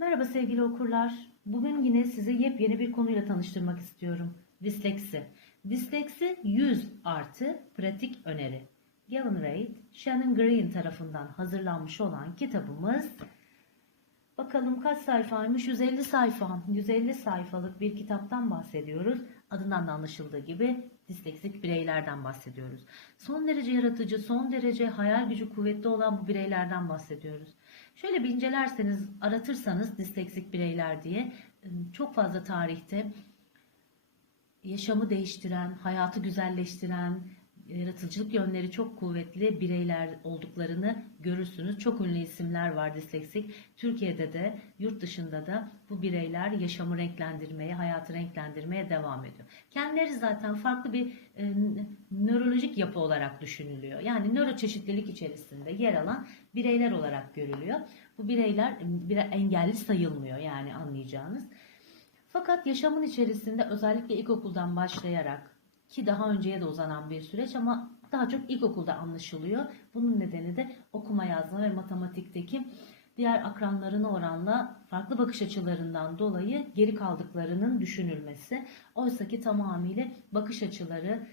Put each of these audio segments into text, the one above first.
Merhaba sevgili okurlar. Bugün yine sizi yepyeni bir konuyla tanıştırmak istiyorum. Disleksi. Disleksi 100 artı pratik öneri. Gavin Reid, Shannon Green tarafından hazırlanmış olan kitabımız Bakalım kaç sayfaymış? 150 sayfa. 150 sayfalık bir kitaptan bahsediyoruz. Adından da anlaşıldığı gibi disleksik bireylerden bahsediyoruz. Son derece yaratıcı, son derece hayal gücü kuvvetli olan bu bireylerden bahsediyoruz. Şöyle bir incelerseniz, aratırsanız disleksik bireyler diye çok fazla tarihte yaşamı değiştiren, hayatı güzelleştiren, yaratıcılık yönleri çok kuvvetli bireyler olduklarını görürsünüz. Çok ünlü isimler var disleksik. Türkiye'de de yurt dışında da bu bireyler yaşamı renklendirmeye, hayatı renklendirmeye devam ediyor. Kendileri zaten farklı bir e, nörolojik yapı olarak düşünülüyor. Yani nöroçeşitlilik içerisinde yer alan bireyler olarak görülüyor. Bu bireyler bir engelli sayılmıyor yani anlayacağınız. Fakat yaşamın içerisinde özellikle ilkokuldan başlayarak ki daha önceye de uzanan bir süreç ama daha çok ilkokulda anlaşılıyor. Bunun nedeni de okuma yazma ve matematikteki diğer akranlarına oranla farklı bakış açılarından dolayı geri kaldıklarının düşünülmesi. Oysa ki tamamıyla bakış açıları,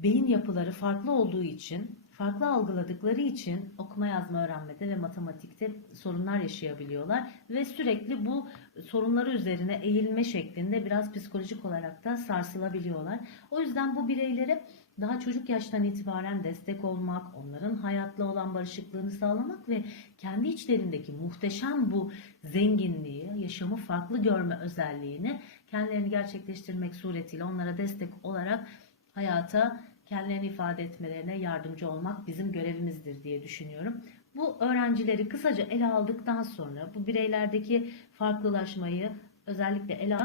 beyin yapıları farklı olduğu için, farklı algıladıkları için okuma yazma öğrenmede ve matematikte sorunlar yaşayabiliyorlar ve sürekli bu sorunları üzerine eğilme şeklinde biraz psikolojik olarak da sarsılabiliyorlar. O yüzden bu bireylere daha çocuk yaştan itibaren destek olmak, onların hayatla olan barışıklığını sağlamak ve kendi içlerindeki muhteşem bu zenginliği, yaşamı farklı görme özelliğini kendilerini gerçekleştirmek suretiyle onlara destek olarak hayata kendilerini ifade etmelerine yardımcı olmak bizim görevimizdir diye düşünüyorum. Bu öğrencileri kısaca ele aldıktan sonra bu bireylerdeki farklılaşmayı özellikle ele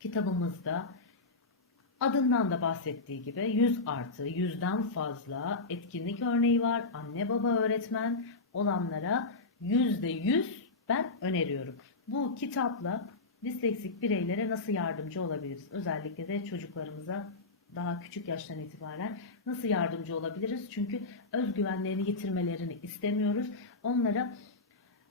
kitabımızda adından da bahsettiği gibi 100 artı 100'den fazla etkinlik örneği var. Anne baba öğretmen olanlara %100 ben öneriyorum. Bu kitapla disleksik bireylere nasıl yardımcı olabiliriz? Özellikle de çocuklarımıza daha küçük yaştan itibaren nasıl yardımcı olabiliriz? Çünkü özgüvenlerini yitirmelerini istemiyoruz. Onlara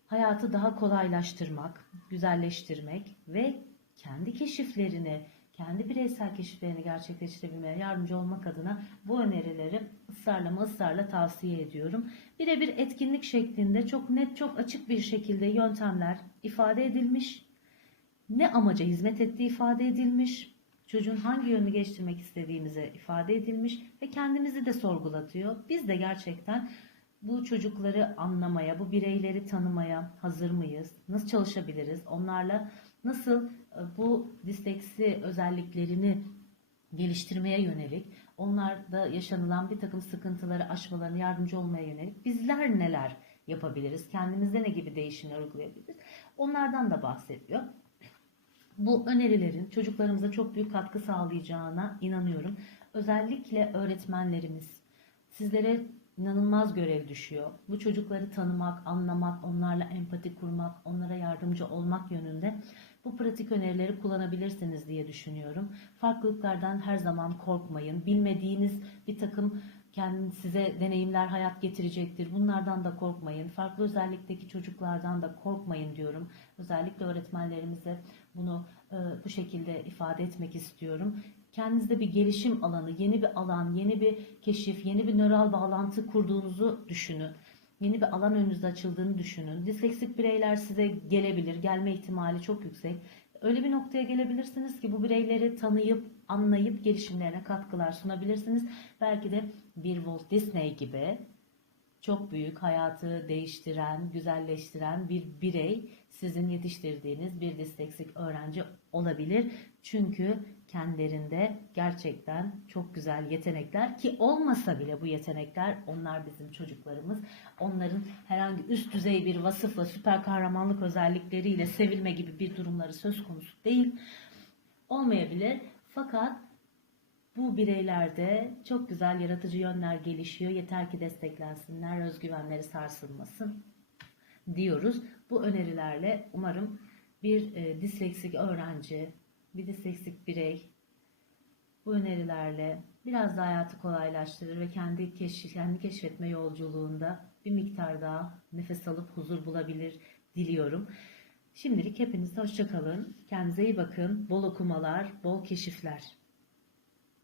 hayatı daha kolaylaştırmak, güzelleştirmek ve kendi keşiflerini, kendi bireysel keşiflerini gerçekleştirebilmeye yardımcı olmak adına bu önerileri ısrarla ısrarla tavsiye ediyorum. Birebir etkinlik şeklinde çok net, çok açık bir şekilde yöntemler ifade edilmiş. Ne amaca hizmet ettiği ifade edilmiş çocuğun hangi yönünü geliştirmek istediğimize ifade edilmiş ve kendimizi de sorgulatıyor. Biz de gerçekten bu çocukları anlamaya, bu bireyleri tanımaya hazır mıyız? Nasıl çalışabiliriz? Onlarla nasıl e, bu disleksi özelliklerini geliştirmeye yönelik, onlarda yaşanılan bir takım sıkıntıları aşmalarına yardımcı olmaya yönelik bizler neler yapabiliriz? Kendimizde ne gibi değişimler uygulayabiliriz? Onlardan da bahsediyor bu önerilerin çocuklarımıza çok büyük katkı sağlayacağına inanıyorum. Özellikle öğretmenlerimiz sizlere inanılmaz görev düşüyor. Bu çocukları tanımak, anlamak, onlarla empati kurmak, onlara yardımcı olmak yönünde bu pratik önerileri kullanabilirsiniz diye düşünüyorum. Farklılıklardan her zaman korkmayın. Bilmediğiniz bir takım kendi size deneyimler hayat getirecektir. Bunlardan da korkmayın. Farklı özellikteki çocuklardan da korkmayın diyorum. Özellikle öğretmenlerimize bunu e, bu şekilde ifade etmek istiyorum. Kendinizde bir gelişim alanı, yeni bir alan, yeni bir keşif, yeni bir nöral bağlantı kurduğunuzu düşünün. Yeni bir alan önünüzde açıldığını düşünün. Disleksik bireyler size gelebilir, gelme ihtimali çok yüksek. Öyle bir noktaya gelebilirsiniz ki bu bireyleri tanıyıp, anlayıp gelişimlerine katkılar sunabilirsiniz. Belki de bir Walt Disney gibi çok büyük hayatı değiştiren, güzelleştiren bir birey sizin yetiştirdiğiniz bir disleksik öğrenci olabilir. Çünkü kendilerinde gerçekten çok güzel yetenekler ki olmasa bile bu yetenekler onlar bizim çocuklarımız. Onların herhangi üst düzey bir vasıfla süper kahramanlık özellikleriyle sevilme gibi bir durumları söz konusu değil. Olmayabilir. Fakat bu bireylerde çok güzel yaratıcı yönler gelişiyor. Yeter ki desteklensinler, özgüvenleri sarsılmasın diyoruz. Bu önerilerle umarım bir e, disleksik öğrenci, bir disleksik birey bu önerilerle biraz daha hayatı kolaylaştırır ve kendi keşif, kendi keşfetme yolculuğunda bir miktar daha nefes alıp huzur bulabilir diliyorum. Şimdilik hepiniz hoşça kalın. Kendinize iyi bakın. Bol okumalar, bol keşifler.